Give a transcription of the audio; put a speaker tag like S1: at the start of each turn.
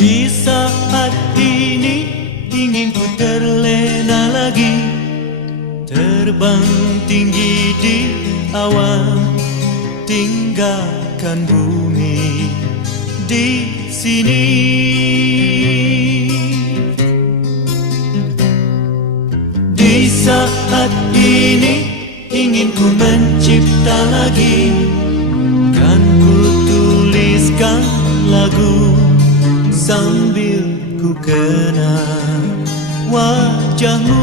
S1: Di saat ini ingin ku terlena lagi. Terbang tinggi di awan Tinggalkan bumi di sini. Di saat ini ingin ku mencipta lagi. Kan ku tuliskan lagu Sambil ku kenang wajahmu